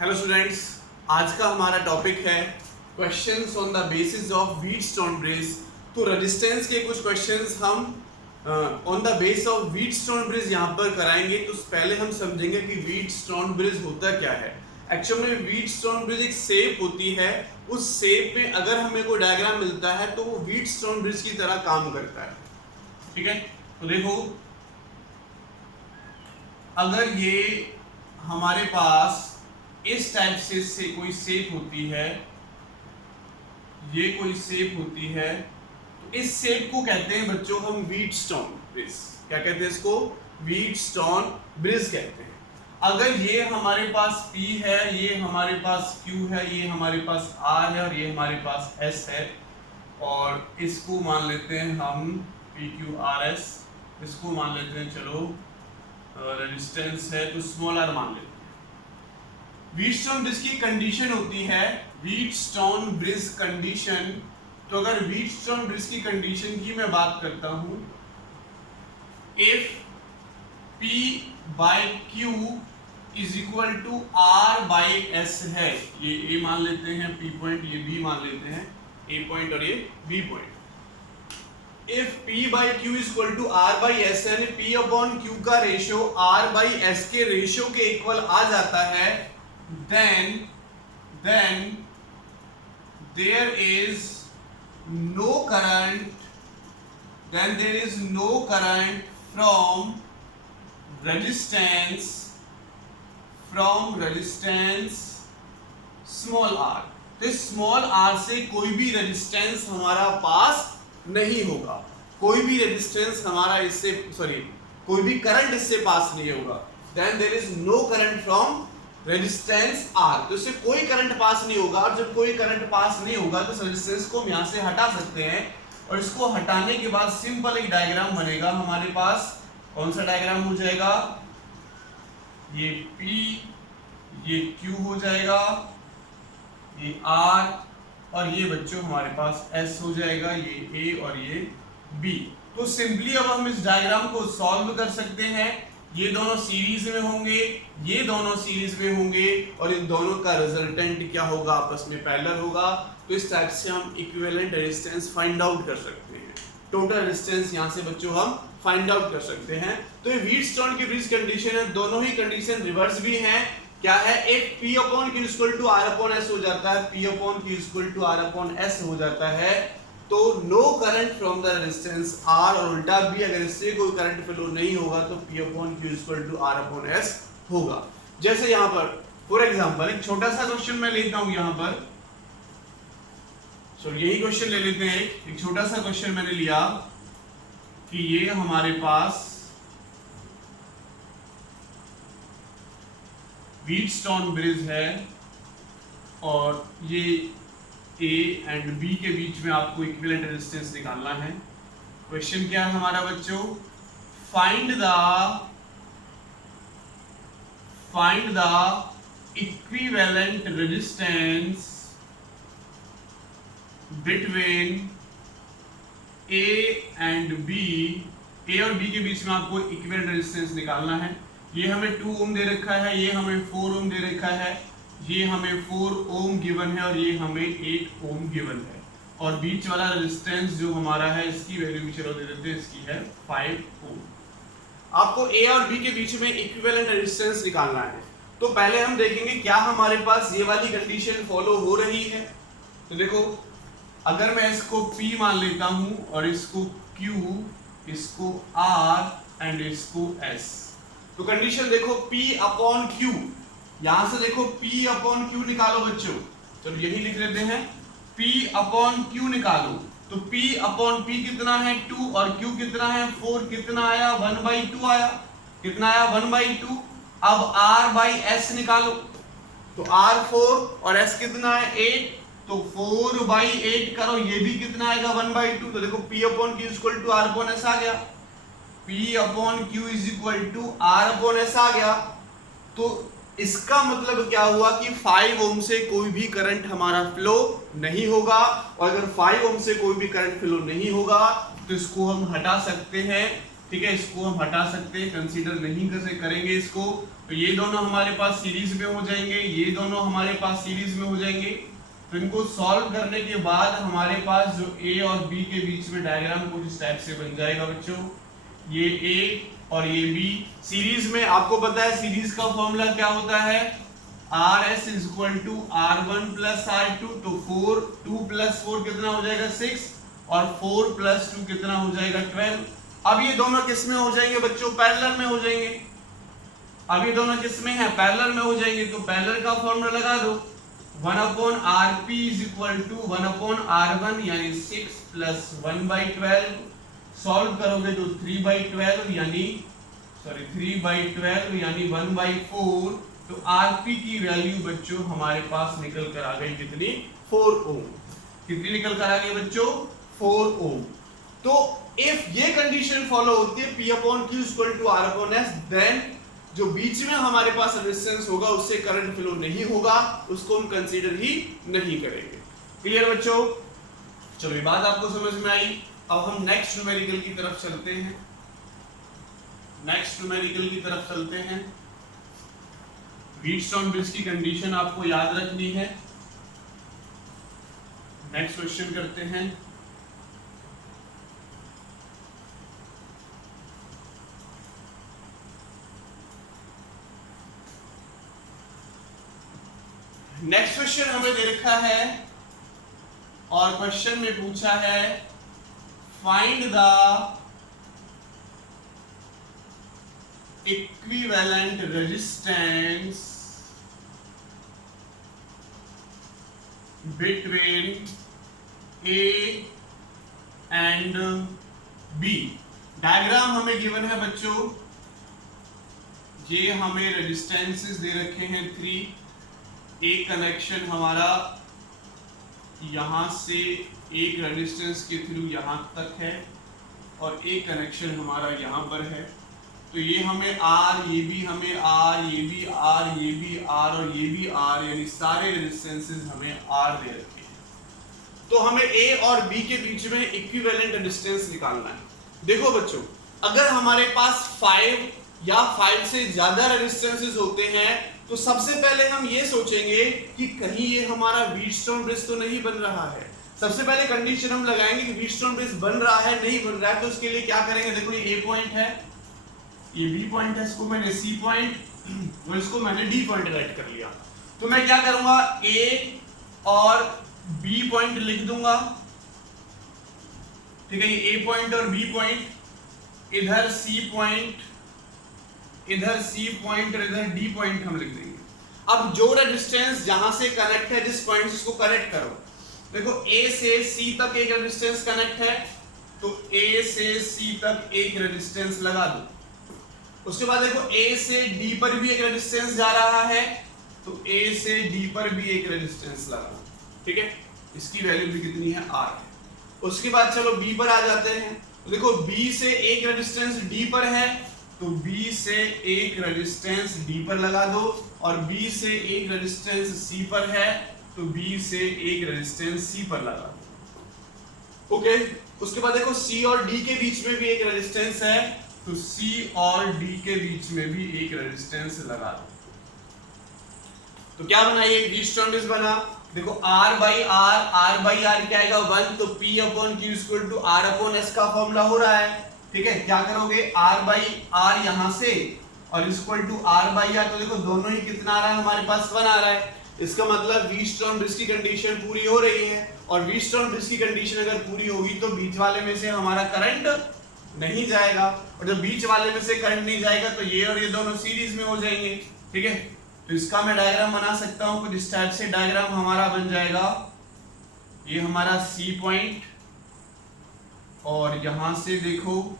Hello students, आज का हमारा टॉपिक है questions on the basis of Wheatstone bridge. तो रेजिस्टेंस के कुछ क्वेश्चंस हम on the base of Wheatstone bridge यहाँ पर कराएंगे। तो पहले हम समझेंगे कि व्हीटस्टोन ब्रिज होता क्या है। एक्चुअल में व्हीटस्टोन ब्रिज एक शेप होती है, उस शेप में अगर हमें कोई डायग्राम मिलता है तो वो व्हीटस्टोन ब्रिज की तरह काम करता है। ठीक है, तो देखो अगर ये हमारे पास इस टाइप से कोई शेप होती है, ये कोई शेप होती है, तो इस शेप को कहते हैं बच्चों हम व्हीटस्टोन ब्रिज। क्या कहते हैं इसको? व्हीटस्टोन ब्रिज कहते हैं। अगर ये हमारे पास P है, ये हमारे पास Q है, ये हमारे पास R है और ये हमारे पास S है, और इसको मान लेते हैं हम PQRS, इसको मान लेते हैं चलो रेजिस्टेंस है तो स्मॉल r मान लेते हैं। व्हीटस्टोन ब्रिज की कंडीशन होती है व्हीटस्टोन ब्रिज कंडीशन। तो अगर व्हीटस्टोन ब्रिज की कंडीशन की मैं बात करता हूं, if P by Q is equal to R by S है, ये A मान लेते हैं P पॉइंट, ये B मान लेते हैं A पॉइंट और ये B point. If P by Q is equal to R by S यानी P upon Q का रेशियो R by S के रेशियो के इक्वल आ जाता है, then there is no current from resistance small r। तो small r से कोई भी रेजिस्टेंस हमारा पास नहीं होगा, कोई भी रेजिस्टेंस हमारा इससे कोई भी करंट इससे पास नहीं होगा। Then there is no current from resistance R। तो इससे कोई करंट पास नहीं होगा, और जब कोई करंट पास नहीं होगा तो रेजिस्टेंस को हम यहाँ से हटा सकते हैं, और इसको हटाने के बाद सिंपल एक डायग्राम बनेगा हमारे पास। कौन सा डायग्राम हो जाएगा? ये P, ये Q हो जाएगा, ये R, और ये बच्चों हमारे पास S हो जाएगा, ये A और ये B। तो सिंपली अब हम इस डायग्राम को सॉल्व कर सकते हैं। ये दोनों सीरीज में होंगे, ये दोनों सीरीज में होंगे, और इन दोनों का रिजल्टेंट क्या होगा? आपस में पैरेलल होगा। तो इस टाइप से हम इक्विवेलेंट रेजिस्टेंस फाइंड आउट कर सकते हैं। टोटल रेजिस्टेंस यहाँ से बच्चों हम फाइंड आउट कर सकते हैं। तो ये व्हीटस्टोन की ब्रिज कंडीशन है, दोनों ही कंडीशन रिवर्स भी हैं। क्या है? एक P upon Q equal to R upon S हो जाता है, P upon Q equal to R upon S हो जाता है। तो no current from the resistance R, और उल्टा भी अगर इससे कोई करंट फ्लो नहीं होगा तो P upon Q equal to R upon S होगा। जैसे यहाँ पर फॉर एग्जांपल एक छोटा सा क्वेश्चन मैं लेता हूँ यहाँ पर। सो यही क्वेश्चन ले लेते हैं। एक छोटा सा क्वेश्चन मैंने लिया कि ये हमारे पास व्हीटस्टोन ब्रिज है, और ये A एंड B के बीच में आपको इक्विवेलेंट रेजिस्टेंस निकालना है। क्वेश्चन क्या है हमारा बच्चों? Find the equivalent resistance between A and B। A और B के बीच में आपको इक्विवेलेंट रेजिस्टेंस निकालना है। ये हमें 2 ओम दे रखा है, ये हमें 4 ओम दे रखा है, ये हमें 4 ओम गिवन है, और ये हमें 8 ओम गिवन है, और बीच वाला रेजिस्टेंस जो हमारा है इसकी वैल्यू भी चलो दे देते हैं, इसकी है 5 ओम। आपको A और B के बीच में इक्विवेलेंट रेजिस्टेंस निकालना है। तो पहले हम देखेंगे क्या हमारे पास ये वाली कंडीशन फॉलो हो रही है। तो देखो अगर मैं इसको P मान लेता हूं, और इसको Q, इसको R एंड इसको S, तो कंडीशन देखो P अपॉन Q, यहां से देखो P अपॉन Q निकालो बच्चों। चलो यही लिख लेते हैं, P अपॉन Q निकालो। तो P अपॉन P कितना है? 2, और Q कितना है? 4। कितना आया? 1/2 आया। कितना आया? 1/2। अब R by S निकालो, तो R 4 और S कितना है? 8। तो 4/8 करो, ये भी कितना आएगा? 1/2। तो देखो P upon Q equal to R upon S आ गया, P upon Q is equal to R upon S आ गया। तो इसका मतलब क्या हुआ कि 5 ओम से कोई भी करंट हमारा फ्लो नहीं होगा, और अगर 5 ओम से कोई भी करंट फ्लो नहीं होगा तो इसको हम हटा सकते हैं। ठीक है, इसको हम हटा सकते हैं, कंसीडर नहीं करेंगे इसको। तो ये दोनों हमारे पास सीरीज में हो जाएंगे, ये दोनों हमारे पास सीरीज में हो जाएंगे। तो इनको सॉल्व करने के बाद हमारे पास जो ए और बी के बीच में डायग्राम कुछ इस टाइप से बन जाएगा बच्चों। ये ए और ये बी सीरीज में, आपको पता है सीरीज का फॉर्मूला क्या होता है, RS is equal to R1 plus R2। तो 4, 2 plus 4 कितना हो जाएगा 6, और 4 plus 2 कितना हो जाएगा 12। अब ये दोनों किस में हो जाएंगे बच्चों, पैरेलल में हो जाएंगे। अब ये दोनों किस में है, पैरेलल में हो जाएंगे। तो पैरेलल का फॉर्मूला लगा दो, 1/RP is equal to 1/R1 यानी 6 plus 1/12। सॉल्व करोगे तो 3/12 यानी 1/4। तो आरपी की वैल्यू बच्चों हमारे पास निकल कर आ गई कितनी, 4 ओम। कितनी निकल कर आ गई बच्चों, 4 ओम। तो इफ ये कंडीशन फॉलो होती है P/Q = R/S, देन जो बीच में हमारे पास रेजिस्टेंस होगा उससे करंट फ्लो नहीं होगा, उसको हम कंसीडर ही नहीं करेंगे। क्लियर बच्चों, चलो ये बात आपको समझ में आई। अब हम नेक्स्ट न्यूमेरिकल की तरफ चलते हैं। नेक्स्ट न्यूमेरिकल की तरफ चलते हैं। व्हीटस्टोन ब्रिज की कंडीशन आपको याद रखनी है। नेक्स्ट क्वेश्चन करते हैं। नेक्स्ट क्वेश्चन हमें दे रखा है और क्वेश्चन में पूछा है find the equivalent resistance between A and B। Diagram हमें गिवन है बच्चों, ये हमें रेजिस्टेंसेस दे रखे हैं 3। एक कनेक्शन हमारा यहां से एक रेजिस्टेंस के थ्रू यहां तक है और एक कनेक्शन हमारा यहां पर है। तो ये हमें R, ये भी हमें R, ये भी R, ये भी R और ये भी R, यानी सारे रेजिस्टेंसेस हमें R दे रखे हैं। तो हमें A और B के बीच में इक्विवेलेंट रेजिस्टेंस निकालना है। देखो बच्चों, अगर हमारे पास 5 या 5 से ज्यादा रेजिस्टेंसेस होते हैं तो सबसे पहले हम ये सोचेंगे कि कहीं ये हमारा व्हीटस्टोन ब्रिज तो नहीं बन रहा है। सबसे पहले कंडीशन हम लगाएंगे कि व्हीटस्टोन ब्रिज बन रहा है नहीं बन रहा है। तो उसके लिए क्या करेंगे, देखो ये A पॉइंट है, ये B पॉइंट है, इसको मैंने C पॉइंट और इसको मैंने D पॉइंट राइट कर लिया। तो मैं क्या करूंगा, A और B पॉइंट लिख दूंगा। ठीक है, ये A पॉइंट और B पॉइंट, इधर C पॉइंट, इधर C पॉइंट और इधर D पॉइंट हम लिख देंगे। अब जो रेजिस्टेंस जहां से कनेक्ट है जिस पॉइंट से, इसको कनेक्ट करो। देखो A से C तक एक रेजिस्टेंस कनेक्ट है, तो A से C तक एक रेजिस्टेंस लगा दो। उसके बाद देखो A से D पर भी एक रेजिस्टेंस जा रहा है, तो A से D पर भी एक रेजिस्टेंस लगा दो। ठीक है, इसकी वैल्यू भी कितनी है, R है। उसके बाद चलो B पर आ जाते हैं। तो देखो B से एक रेजिस्टेंस D पर है, तो B से एक रेजिस्टेंस D पर लगा दो, और B से एक रेजिस्टेंस C पर है, तो B से एक रेजिस्टेंस C पर लगा दो। ओके, उसके बाद देखो C और D के बीच में भी एक रेजिस्टेंस है, तो C और D के बीच में भी एक रेजिस्टेंस लगा दो। तो क्या बना, ये व्हीटस्टोन ब्रिज बना। देखो R by R क्या आएगा 1, तो P/Q = R/S का फॉर्मूला हो रहा है। ठीक है, क्या करोगे, R by R यहां से और equal to R by R, तो देखो दोनों ही कितना आ रहा है, हमारे पास 1 आ रहा है। इसका मतलब व्हीटस्टोन ब्रिज की कंडीशन पूरी हो रही है, और व्हीटस्टोन ब्रिज की कंडीशन अगर पूरी होगी तो बीच वाले में से हमारा करंट नहीं जाएगा, और जब बीच वाले में से करंट नहीं जाएगा तो ये और ये दोनों सीरीज में हो जाएंगे। ठीक है, तो इसका मैं डायग्राम बना सकता हूं कुछ इस टाइप से। डायग्राम हमारा बन जाएगा, ये हमारा C पॉइंट, और यहां से देखो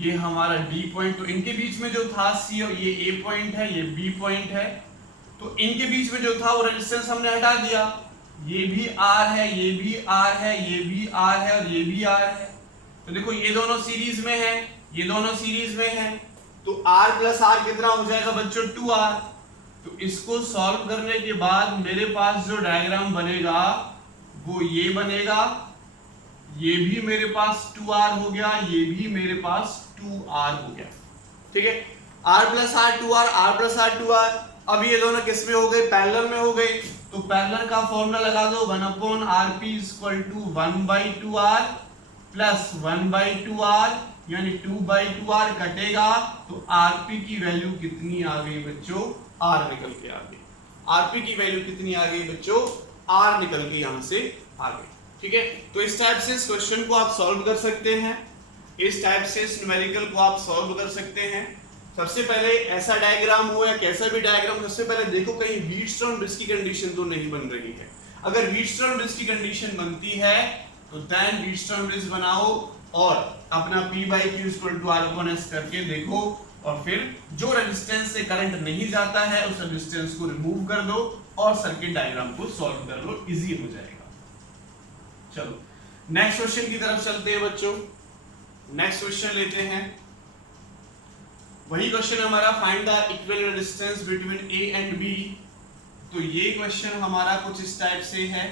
ये हमारा D पॉइंट। तो इनके बीच में जो था C, और ये A पॉइंट है, ये B पॉइंट है, तो इनके बीच में जो था वो रेजिस्टेंस हमने हटा दिया। ये भी R है, ये भी R है, ये भी R है और ये भी R है। तो देखो ये दोनों सीरीज में है, ये दोनों सीरीज में है, तो R प्लस R कितना हो जाएगा बच्चों, 2R। तो इसको सॉल्व करने के बाद मेरे पास जो डायग्राम बनेगा वो ये बनेगा, ये भी मेरे पास 2r हो गया, ये भी मेरे पास 2r हो गया, ठीक है। r plus r 2r, r plus r 2r। अब ये दोनों किस में हो गए, पैरेलल में हो गए, तो पैरेलल का फॉर्मूला लगा दो, 1/rp = 1/2r प्लस 1/2r, यानी 2/2r कटेगा, तो rp की वैल्यू कितनी आ गई बच्चों, r निकल के आ गई। rp की वैल्यू कितनी आ गई बच्चों, r निकल के यहां से आ गई, ठीक है। तो इस टाइप से इस क्वेश्चन को आप सॉल्व कर सकते हैं, इस टाइप से इस न्यूमेरिकल को आप सॉल्व कर सकते हैं। सबसे पहले ऐसा डायग्राम हो या कैसा भी डायग्राम, सबसे पहले देखो कहीं व्हीटस्टोन ब्रिज की कंडीशन तो नहीं बन रही है। अगर व्हीटस्टोन ब्रिज की कंडीशन बनती है तो देन व्हीटस्टोन ब्रिज बनाओ और अपना P/Q = R/S करके देखो, और फिर जो रेजिस्टेंस से करंट नहीं जाता है उस रेजिस्टेंस को रिमूव कर दो और सर्किट डायग्राम को सॉल्व कर लो, इजी हो जाएगा। चलो नेक्स्ट क्वेश्चन की तरफ चलते हैं बच्चों। नेक्स्ट क्वेश्चन लेते हैं, वही क्वेश्चन हमारा, find the equivalent resistance between A and B. तो ये क्वेश्चन हमारा कुछ इस टाइप से है,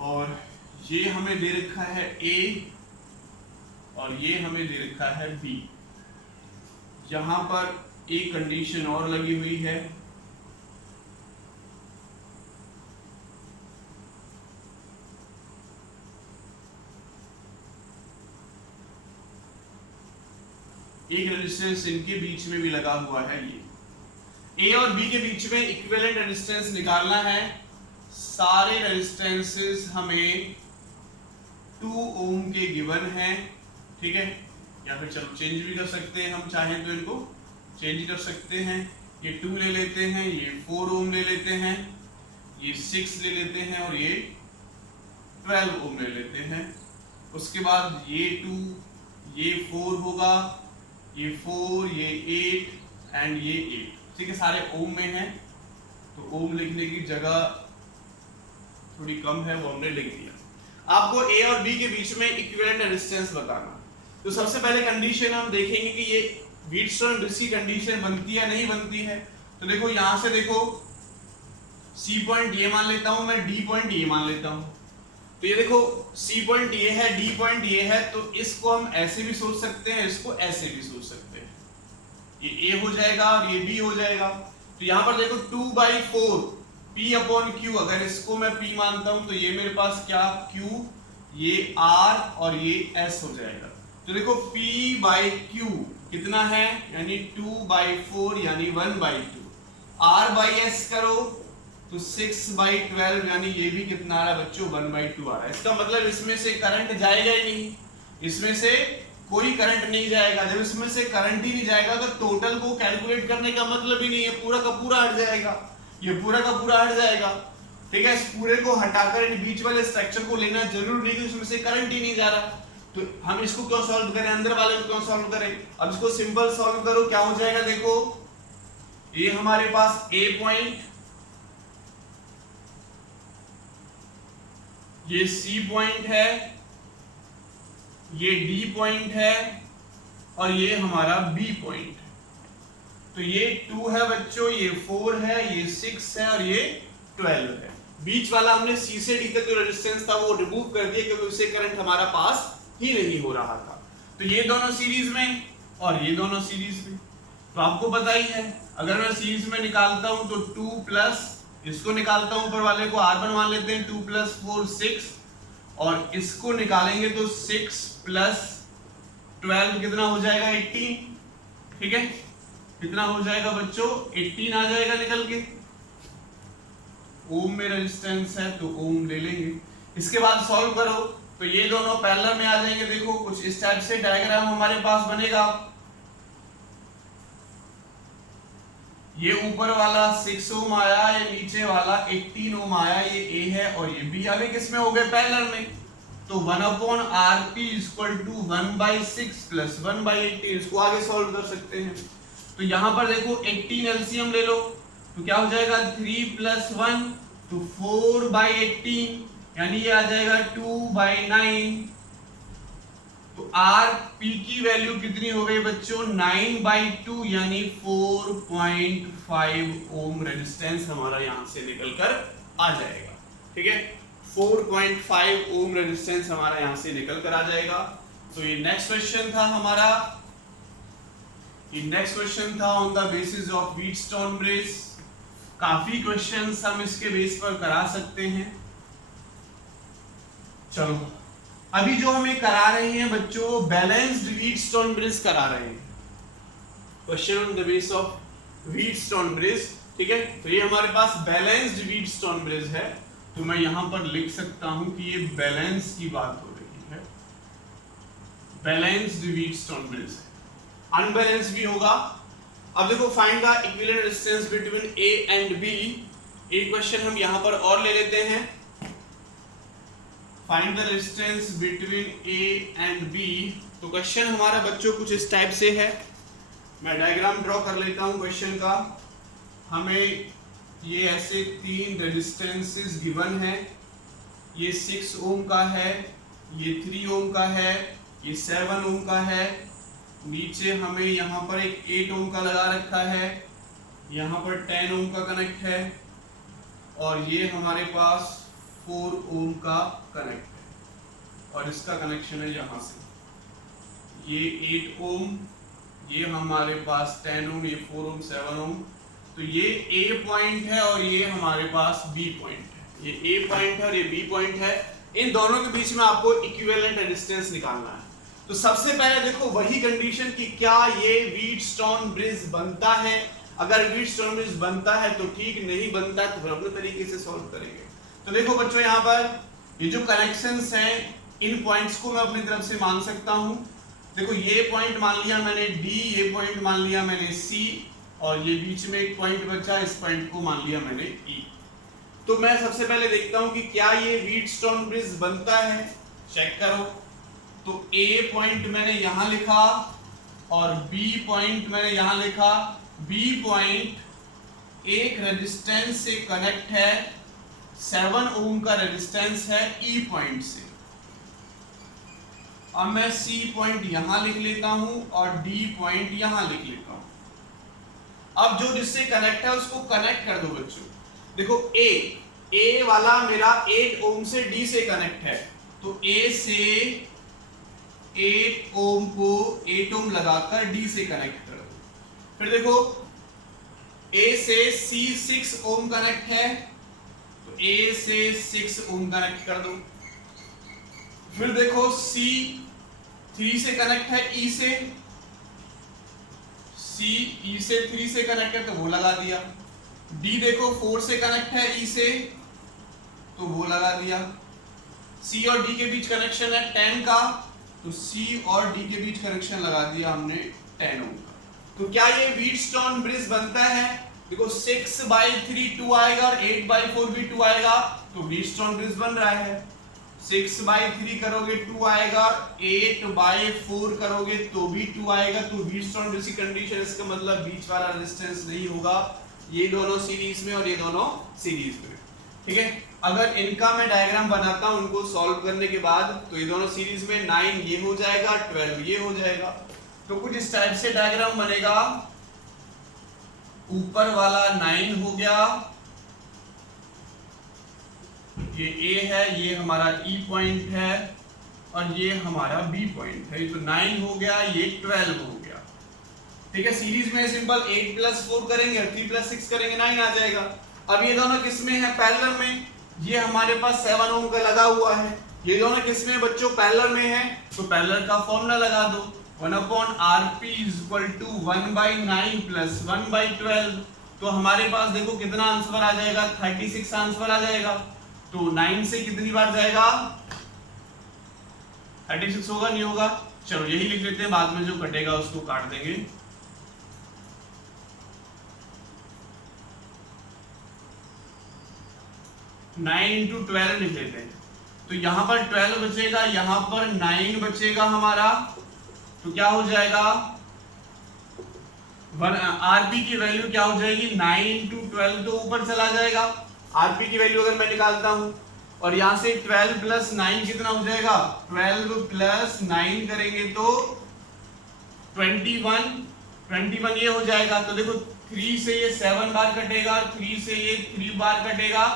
और ये हमें दे रखा है ए और ये हमें दे रखा है बी। यहां पर एक कंडीशन और लगी हुई है, एक रेजिस्टेंस इनके बीच में भी लगा हुआ है। ये ए और बी के बीच में इक्विवेलेंट रेजिस्टेंस निकालना है। सारे रेजिस्टेंसेस हमें 2 ओम के गिवन हैं, ठीक है, या फिर चलो चेंज भी कर सकते हैं, हम चाहें तो इनको चेंज कर सकते हैं। ये 2 ले लेते हैं, ये 4 ओम ले लेते हैं, ये 6 ले लेते हैं और ये 12 ओम ले लेते हैं। उसके बाद ये 2, ये 4 होगा, ये 4, ये 8 एंड ये 8, ठीक है, सारे ओम में हैं। तो ओम लिखने की जगह थोड़ी कम है, वो हमने लिख दिया। आपको ए और बी के बीच में इक्विवेलेंट रेजिस्टेंस बताना। तो सबसे पहले कंडीशन हम देखेंगे कि ये व्हीटस्टोन ब्रिज की कंडीशन बनती है नहीं बनती है। तो देखो यहां से देखो, सी पॉइंट ये मान लेता हूं मैं, डी पॉइंट ये मान लेता हूं। तो ये देखो सी पॉइंट ये है, डी पॉइंट ये है, तो इसको हम ऐसे भी सोच सकते हैं, इसको ऐसे भी सोच सकते हैं। ये ए हो जाएगा और ये बी हो जाएगा। तो यहां पर देखो 2/4 P/Q, अगर इसको मैं P मानता हूं तो ये मेरे पास क्या Q, ये R और ये S हो जाएगा। तो देखो P/Q कितना है, यानी 2/4 यानी 1/2। R/S करो तो 6/12 यानी ये भी कितना आ रहा है बच्चों, 1/2 आ रहा है। इसका मतलब इसमें से करंट जाएगा ही नहीं, इसमें से कोई करंट नहीं जाएगा। जब इसमें से करंट ही नहीं जाएगा तो टोटल को कैलकुलेट करने का मतलब ही नहीं है, पूरा का पूरा हट जाएगा, ये पूरा का पूरा हट जाएगा, ठीक है। इस पूरे को हटाकर इन बीच वाले स्ट्रक्चर को लेना जरूर नहीं, कि उसमें से करंट ही नहीं जा रहा। तो हम इसको क्यों सॉल्व करें, अंदर वाले को क्यों सॉल्व करें। अब इसको सिंपल सॉल्व करो, क्या हो जाएगा, देखो ये हमारे पास ए पॉइंट, ये सी पॉइंट है, ये डी पॉइंट है और ये हमारा बी पॉइंट। तो ये 2 है बच्चों, ये 4 है, ये 6 है और ये 12 है। बीच वाला हमने सी से डी तक जो रेजिस्टेंस था वो रिमूव कर दिया, क्योंकि उससे करंट हमारा पास ही नहीं हो रहा था। तो ये दोनों सीरीज में और ये दोनों सीरीज में। तो आपको पता ही है, अगर मैं सीरीज में निकालता हूं तो 2 प्लस इसको निकालता हूं, ऊपर वाले को R1 मान लेते हैं, 2 + 4 6, और इसको निकालेंगे तो 6 + 12 कितना हो जाएगा, 18, ठीक है। कितना हो जाएगा बच्चों, 18 आ जाएगा निकल के। ओम में रेजिस्टेंस है तो ओम ले लेंगे। इसके बाद सॉल्व करो तो ये दोनों पैरेलल में आ जाएंगे। देखो कुछ इस टाइप से डायग्राम हमारे पास बनेगा। ये ऊपर वाला 6 ओम आया, ये नीचे वाला 18 ओम आया, ये ए है और ये बी। अभी किसमें हो गए, पैरेलल में। तो 1/Rp = 1/6 + 1/18, इसको आगे सॉल्व कर सकते हैं। तो यहां पर देखो 18 एलसीएम ले लो तो क्या हो जाएगा, 3 + 1 तो 4/18, यानी ये आ जाएगा 2/9। तो आर पी की वैल्यू कितनी हो गई बच्चों 9/2 यानी 4.5 ओम रेजिस्टेंस हमारा यहां से निकलकर आ जाएगा। ठीक है, 4.5 ओम रेजिस्टेंस हमारा यहां से निकलकर आ जाएगा। तो ये नेक्स्ट क्वेश्चन था हमारा, ये नेक्स्ट क्वेश्चन था on the basis of Wheatstone bridge. काफी क्वेश्चंस हम इसके बेस पर करा सकते हैं। चलो अभी जो हमें करा रहे हैं बच्चों बैलेंस्ड व्हीटस्टोन ब्रिज करा रहे हैं, question on the base of Wheatstone bridge. ठीक है, तो ये हमारे पास बैलेंस्ड व्हीटस्टोन ब्रिज है, तो मैं यहां पर लिख सकता हूं कि ये बैलेंस की बात हो रही है, बैलेंस्ड व्हीटस्टोन ब्रिज। अनबैलेंस भी होगा। अब देखो find the equivalent resistance between A and B. एक क्वेश्चन हम यहां पर और ले लेते हैं, find the resistance between A and B. तो क्वेश्चन हमारा बच्चों कुछ इस टाइप से है, मैं डायग्राम ड्रॉ कर लेता हूं क्वेश्चन का। हमें ये ऐसे 3 रेजिस्टेंसेस गिवन है, ये 6 ओम का है, ये 3 ओम का है, ये 7 ओम का है, नीचे हमें यहाँ पर एक 8 ओम का लगा रखा है, यहाँ पर 10 ओम का कनेक्ट है, और ये हमारे पास 4 ओम का कनेक्ट है, और इसका कनेक्शन है यहाँ से, ये 8 ओम, ये हमारे पास 10 ओम, ये 4 ओम, 7 ओम। तो ये A पॉइंट है और ये हमारे पास B पॉइंट है, ये A पॉइंट है और ये B पॉइंट है। इन दोनों के बीच में आपको इक्विवेलेंट रेजिस्टेंस निकालना है। तो सबसे पहले देखो वही कंडीशन कि क्या ये व्हीटस्टोन ब्रिज बनता है। अगर व्हीटस्टोन ब्रिज बनता है तो ठीक, नहीं बनता है तो फिर अपने तरीके से सॉल्व करेंगे। तो देखो बच्चों यहाँ पर ये जो कनेक्शंस हैं, इन पॉइंट्स को मैं अपनी तरफ से मान सकता हूँ। देखो ये पॉइंट मान लिया मैंने D, ये पॉइंट मान लिया मैंने C, और ये बीच में एक पॉइंट बचा, इस पॉइंट को मान लिया मैंने E। तो मैं सबसे पहले देखता हूं कि क्या ये व्हीटस्टोन ब्रिज बनता है, चेक करो। तो A पॉइंट मैंने यहां लिखा और B पॉइंट मैंने यहां लिखा। B पॉइंट एक रेजिस्टेंस से कनेक्ट है, 7 ओम का रेजिस्टेंस है E पॉइंट से। अब मैं C पॉइंट यहां लिख लेता हूं और D पॉइंट यहां लिख लेता हूं। अब जो जिससे कनेक्ट है उसको कनेक्ट कर दो बच्चों। देखो A वाला मेरा 8 ओम से D से कनेक्ट है, तो A से 8 ओम को 8 ओम लगाकर D से कनेक्ट कर दो। फिर देखो A से C 6 ओम कनेक्ट है, तो A से 6 ओम कनेक्ट कर दो। फिर देखो C 3 से कनेक्ट है E से, C E से 3 से कनेक्ट है तो वो लगा दिया। D देखो 4 से कनेक्ट है E से, तो वो लगा दिया। C और D के बीच कनेक्शन है 10 का, तो C और D के बीच कनेक्शन लगा दिया हमने 10 ओम का। तो क्या ये व्हीटस्टोन ब्रिज बनता है? देखो 6/3 2 आएगा और 8/4 भी 2 आएगा, तो व्हीटस्टोन ब्रिज बन रहा है। 6/3 करोगे 2 आएगा, 8/4 करोगे तो भी 2 आएगा, तो व्हीटस्टोन ब्रिज की कंडीशन, इसका मतलब बीच वाला रेजिस्टेंस नहीं होगा। ये दोनों सीरीज में और ये दोनों सीरीज में, ठीक है। अगर इनका मैं डायग्राम बनाता हूं उनको सॉल्व करने के बाद, तो ये दोनों सीरीज में 9 ये हो जाएगा, 12 ये हो जाएगा। तो कुछ इस टाइप से डायग्राम बनेगा। ऊपर वाला 9 हो गया, ये A है, ये हमारा E पॉइंट है, और ये हमारा B पॉइंट है। तो 9 हो गया, ये 12 हो गया, ठीक है। सीरीज में सिंपल 8 + 4 करेंगे और 3 + 6 करेंगे, 9 आ जाएगा। अब ये दोनों किस में है? पैरेलल में। ये हमारे पास 7 ओम का लगा हुआ है, ये दोनों किस में बच्चों? पैरेलल में है। तो पैरेलल का फॉर्मूला लगा दो, 1/Rp = 1/9 + 1/12। तो हमारे पास देखो कितना आंसर आ जाएगा, 36 आंसर आ जाएगा। तो 9 से कितनी बार जाएगा? 36 होगा, नहीं होगा? चलो यही लिख लेते हैं, बाद में जो कटेगा उसको काट देंगे। नाइन × 12 लिख लेते हैं। तो यहां पर 12 बचेगा, यहां पर 9 बचेगा हमारा, तो क्या हो जाएगा? आरपी की वैल्यू क्या हो जाएगी? 9 × 12 तो ऊपर चला जाएगा। आरपी की वैल्यू अगर मैं निकालता हूं और यहाँ से 12 प्लस 9 कितना हो जाएगा, 12 प्लस 9 करेंगे तो 21 ये हो जाएगा। तो देखो 3 से ये 7 बार कटेगा, 3 से ये 3 बार कटेगा,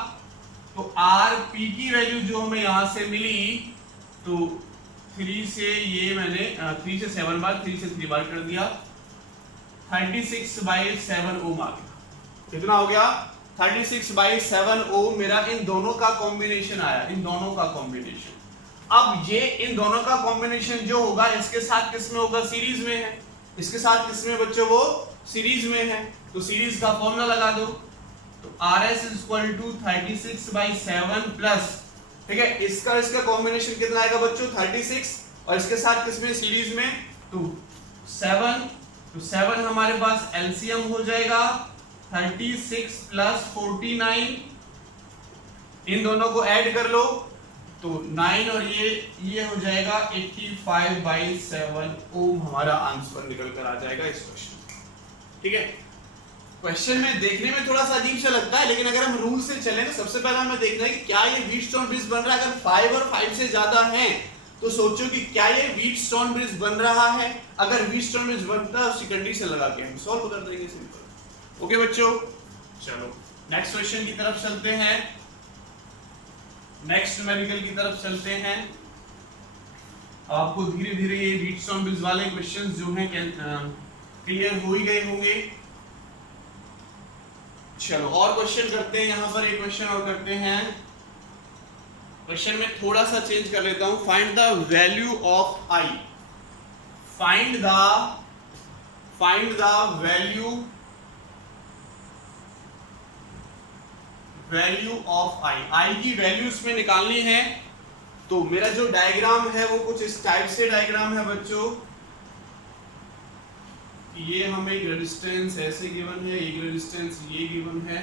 तो आर पी की वैल्यू जो हमें यहाँ से मिली, तो 3 से ये मैंने 3 से 7 बार, 3 से 3 बार कर दिया, 36/7 ओम आ गया। कितना हो गया, 36/7 ओम मेरा इन दोनों का कॉम्बिनेशन आया, इन दोनों का कॉम्बिनेशन। अब ये इन दोनों का कॉम्बिनेशन जो होगा इसके साथ किस में होगा, सीरीज में है, इसके साथ किसमें बच्चों, वो सीरीज में है, तो सीरीज का फॉर्मूला लगा दो। तो RS = 36/7 प्लस, ठीक है, इसका कॉम्बिनेशन कितना आएगा बच्चों, 36, और इसके साथ किसमें, सीरीज में, तो 7, तो 7 हमारे पास एलसीएम हो जाएगा 36 प्लस 49, इन दोनों को ऐड कर लो तो 9 और ये हो जाएगा 85/7 ओम, हमारा आंसर निकल कर आ जाएगा इस क्वेश्चन। ठीक है, क्वेश्चन में देखने में थोड़ा सा अजीब सा लगता है, लेकिन अगर हम रूल से चलें तो सबसे पहले हमें देखना है कि क्या ये व्हीटस्टोन ब्रिज बन रहा है। अगर 5 और 5 से ज्यादा है तो सोचो कि क्या ये व्हीटस्टोन ब्रिज बन रहा है। अगर व्हीटस्टोन ब्रिज बनता है उसकी कंडीशन लगा के हम सॉल्व कर देंगे, सिंपल। ओके बच्चों, चलो नेक्स्ट क्वेश्चन की तरफ चलते हैं, नेक्स्ट न्यूमेरिकल की तरफ चलते हैं। आपको धीरे धीरे ये व्हीटस्टोन ब्रिज वाले क्वेश्चंस जो हैं क्लियर हो ही गए होंगे। चलो और क्वेश्चन करते हैं, यहां पर एक क्वेश्चन और करते हैं। क्वेश्चन में थोड़ा सा चेंज कर लेता हूं, find the value of I, find the value of I, I की वैल्यू इसमें निकालनी है। तो मेरा जो डायग्राम है वो कुछ इस टाइप से डायग्राम है बच्चों, ये हमें एक रेजिस्टेंस ऐसे गिवन है, एक रेजिस्टेंस ये गिवन है,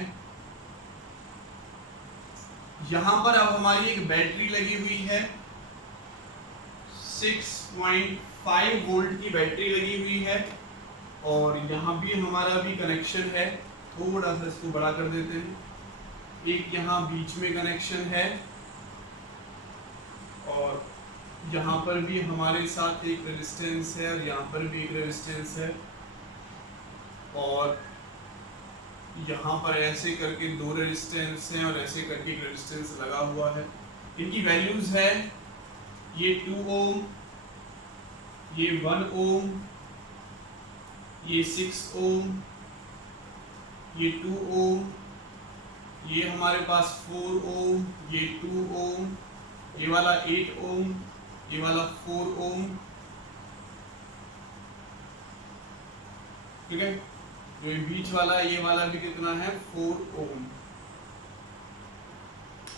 यहां पर अब हमारी एक बैटरी लगी हुई है, 6.5 वोल्ट की बैटरी लगी हुई है, और यहां भी हमारा भी कनेक्शन है। थोड़ा सा इसको बड़ा कर देते हैं, एक यहाँ बीच में कनेक्शन है, और यहाँ पर भी हमारे साथ एक रेजिस्टेंस है, और यहाँ पर भी एक रेजिस्टेंस है, और यहाँ पर ऐसे करके 2 रेजिस्टेंस हैं, और ऐसे करके एक रेजिस्टेंस लगा हुआ है। इनकी वैल्यूज है ये 2 ओम, ये 1 ओम, ये 6 ओम, ये 2 ओम, ये हमारे पास 4 ओम, ये 2 ओम, ये वाला 8 ओम, ये वाला 4 ओम। ठीक है, जो बीच वाला है ये वाला भी कितना है, 4 ओम,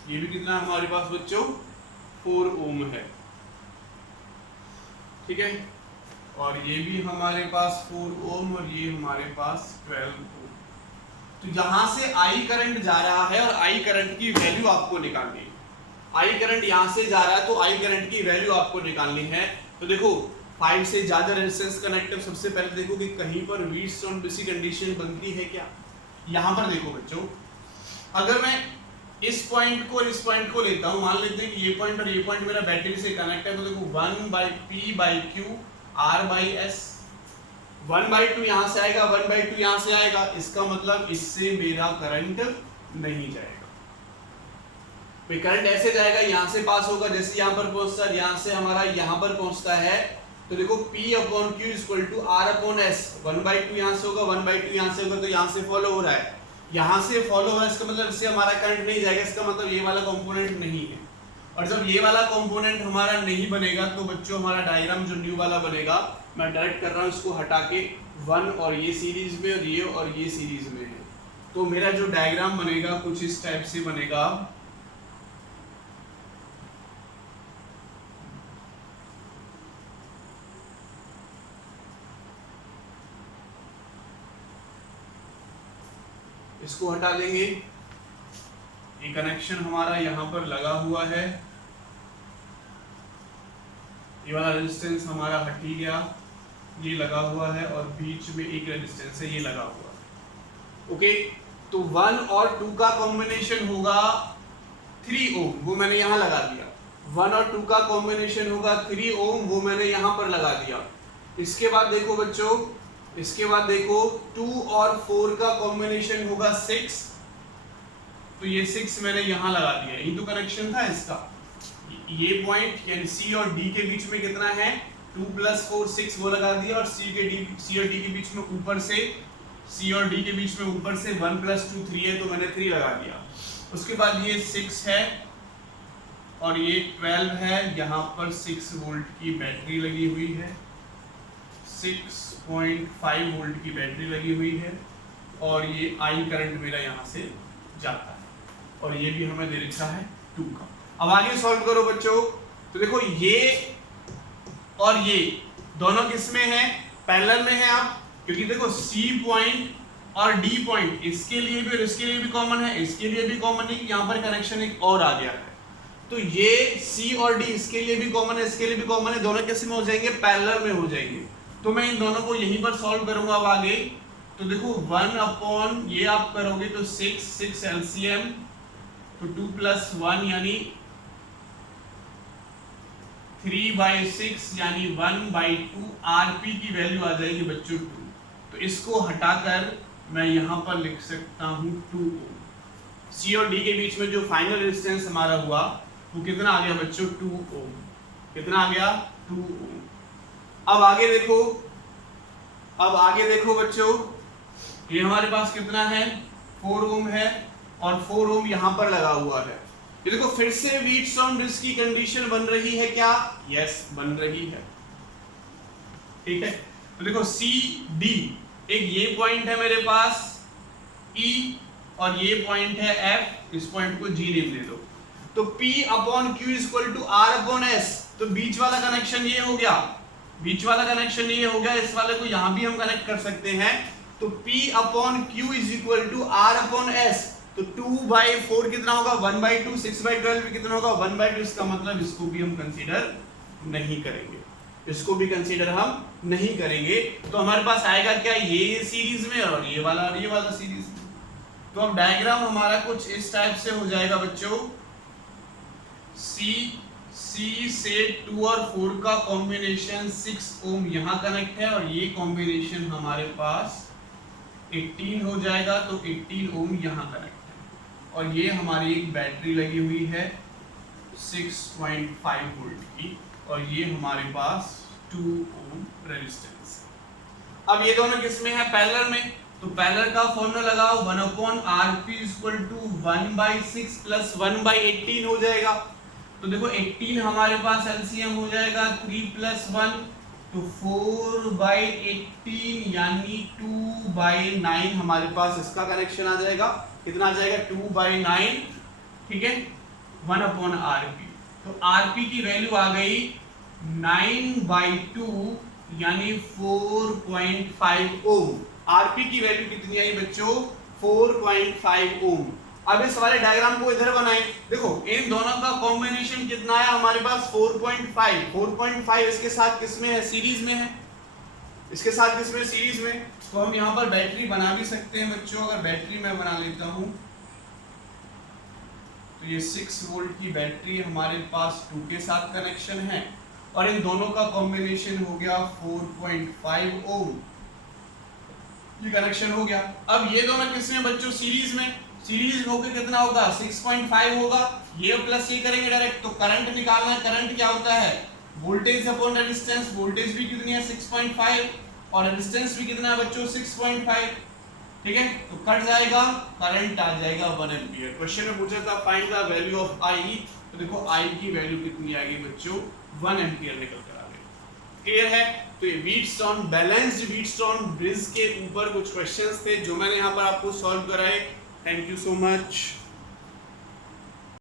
ये भी कितना है हमारे पास बच्चों, 4 ओम है। ठीक है, और ये भी हमारे पास 4 ओम, और ये हमारे पास 12 ओम। तो यहां से आई करंट जा रहा है, और आई करंट की वैल्यू आपको निकालनी है। आई करंट यहां से जा रहा है, तो आई करंट की वैल्यू आपको निकालनी है। तो देखो 5 से ज्यादा रेजिस्टेंस कनेक्ट, सबसे पहले देखो कि कहीं पर व्हीटस्टोन ब्रिज की कंडीशन बनती है क्या। यहां पर देखो बच्चों, अगर मैं इस पॉइंट को इस पॉइंट को लेता हूं, मान लेते हैं कि ये पॉइंट और ये पॉइंट मेरा बैटरी से कनेक्ट है, तो देखो 1/P/Q R/S, 1/2 यहां से आएगा, 1/2 यहां से आएगा, इसका मतलब इससे मेरा करंट नहीं जाएगा। करंट ऐसे जाएगा, यहां से पास होगा, जैसे यहां पर पहुंचता है, यहां से हमारा यहां पर पहुंचता है, तो देखो P/Q = R/S, 1/2 यहां से होगा, 1/2 यहां से होगा, तो यहां से फॉलो हो रहा है, यहां से फॉलो हो रहा है, इसका मतलब इससे हमारा करंट नहीं जाएगा, इसका मतलब ये वाला कंपोनेंट नहीं है। और जब ये वाला कंपोनेंट हमारा नहीं बनेगा, तो बच्चों हमारा डायग्राम जो न्यू वाला बनेगा, मैं डायरेक्ट कर रहा हूं इसको हटा के, 1 और ये सीरीज में, और ये सीरीज में है, तो मेरा जो डायग्राम बनेगा कुछ इस टाइप से बनेगा। इसको हटा देंगे, ये कनेक्शन हमारा यहाँ पर लगा हुआ है, ये वाला रेजिस्टेंस हमारा हट ही गया, ये लगा हुआ है, और बीच में एक रेजिस्टेंस है, ये लगा हुआ है। ओके, तो 1 और 2 का कॉम्बिनेशन होगा 3 ओम, वो मैंने यहाँ लगा दिया। 1 और 2 का कॉम्बिनेशन होगा 3 ओम, वो मैंने यहाँ पर लगा दिया। इसके बाद देखो बच्चों, इसके बाद देखो 2 और 4 का कॉम्बिनेशन होगा 6, तो ये 6 मैंने यहाँ लगा दिया। यही तो कनेक्शन था इसका। ये पॉइंट यानी सी और डी के बीच में कितना है, 2 + 4 6, वो लगा दिया। और सी और डी के बीच में ऊपर से, सी और डी के बीच में ऊपर से 1 + 2 3 है, तो मैंने 3 लगा दिया। उसके बाद ये 6 है और ये 12 है। यहाँ पर 6 वोल्ट की बैटरी लगी हुई है, 6.5 वोल्ट की बैटरी लगी हुई है। और ये आई करंट मेरा यहाँ से जाता है, और ये भी हमें दे रखा है 2 का। अब आगे सॉल्व करो बच्चों। तो देखो ये और ये दोनों किस में है, पैरेलल में है आप, क्योंकि देखो सी पॉइंट और डी पॉइंट इसके लिए भी और इसके लिए भी कॉमन है, इसके लिए भी कॉमन है, यहाँ पर कनेक्शन एक और आ गया है। तो ये सी और डी इसके लिए भी कॉमन है, इसके लिए भी कॉमन है, दोनों किस में हो जाएंगे, पैरेलल में हो जाएंगे। तो मैं इन दोनों को यहीं पर सॉल्व करूंगा अब आगे। तो देखो 1 ये आप करोगे तो 6 एलसीएम, तो 2 + 1 यानी 3/6 यानी 1/2 आरपी की वैल्यू आ जाएगी बच्चों 2। तो इसको हटाकर मैं यहाँ पर लिख सकता हूँ 2 ओम। सी और डी के बीच में जो फाइनल रेजिस्टेंस हमारा हुआ वो कितना आ गया बच्चों, 2 ओम। कितना आ गया, 2 ओम। अब आगे देखो, अब आगे देखो बच्चों, ये हमारे पास कितना है, 4 ओम है, और 4 ओम यहाँ पर लगा हुआ है। ये देखो फिर से व्हीटस्टोन ब्रिज की कंडीशन बन रही है क्या, यस बन रही है, ठीक है। तो देखो सी डी, एक ये पॉइंट है मेरे पास E, और ये पॉइंट है F, इस पॉइंट को G नेम दे दो। तो P/Q = R/S, तो बीच वाला कनेक्शन ये हो गया, बीच वाला कनेक्शन ये हो गया। इस वाले को यहां भी हम कनेक्ट कर सकते हैं। तो P/Q = R/S, तो 2/4 कितना होगा, 1/2, 6/12 भी कितना होगा, 1/2। इसका मतलब इसको भी हम कंसीडर नहीं करेंगे, इसको भी कंसीडर हम नहीं करेंगे। तो हमारे पास आएगा क्या, ये सीरीज में और ये वाला सीरीज में। तो अब डायग्राम हमारा कुछ इस टाइप से हो जाएगा बच्चों। सी से 2 और 4 का कॉम्बिनेशन 6 ओम यहाँ कनेक्ट है, और ये कॉम्बिनेशन हमारे पास 18 हो जाएगा, तो 18 ओम यहाँ कनेक्ट है। और ये हमारी एक बैटरी लगी हुई है 6.5 वोल्ट की, और ये हमारे पास 2 ओम रेजिस्टेंस। अब ये दोनों किस में है, पैरेलल में। तो पैरेलल का फॉर्मूला लगाओ, 1/RP = 1/6 + 1/18 हो जाएगा। तो देखो 18 हमारे पास एलसीएम हो जाएगा 3 + 1, तो 4/18 यानी 2/9 हमारे पास इसका कनेक्शन आ जाएगा। कितना आ जाएगा, 2/9, ठीक है, 1/RP। तो RP की वैल्यू आ गई 9/2 यानी 4.5 ओम। RP की वैल्यू कितनी आई बच्चों, 4.5 ओम। अब इस वाले डायग्राम को इधर बनाएं। देखो इन दोनों का कॉम्बिनेशन कितना है हमारे पास, 4.5। 4.5 इसके साथ किसमें है, सीरीज में है, इसके साथ किसमें, सीरीज में। तो हम यहाँ पर बैटरी बना भी सकते हैं बच्चों। अगर बैटरी मैं बना लेता हूँ तो ये 6 वोल्ट की बैटरी हमारे पास 2 के साथ कनेक्शन है, और इन दोनों का कॉम्बिनेशन हो गया 4.5 ओम। ये कनेक्शन हो गया। अब ये दोनों किसमें बच्चों, सीरीज में। सीरीज होकर कितना होगा, 6.5 होगा। ये प्लस ये करेंगे डायरेक्ट, तो करंट निकालना है। करंट क्या होता है, वोल्टेज अपॉन रेजिस्टेंस। वोल्टेज भी कितनी है, 6.5, और रेजिस्टेंस भी कितना है बच्चों, 6.5, ठीक है। तो कट जाएगा, करंट आ जाएगा 1 एम्पीयर। क्वेश्चन में पूछा था find the value of I, तो देखो I की वैल्यू कितनी आ गई बच्चों, 1 एम्पीयर निकल कर आ गई। क्लियर है। तो ये व्हीटस्टोन, बैलेंस्ड व्हीटस्टोन ब्रिज के ऊपर कुछ क्वेश्चंस थे जो मैंने यहाँ पर आपको सॉल्व कराए। Thank you so much.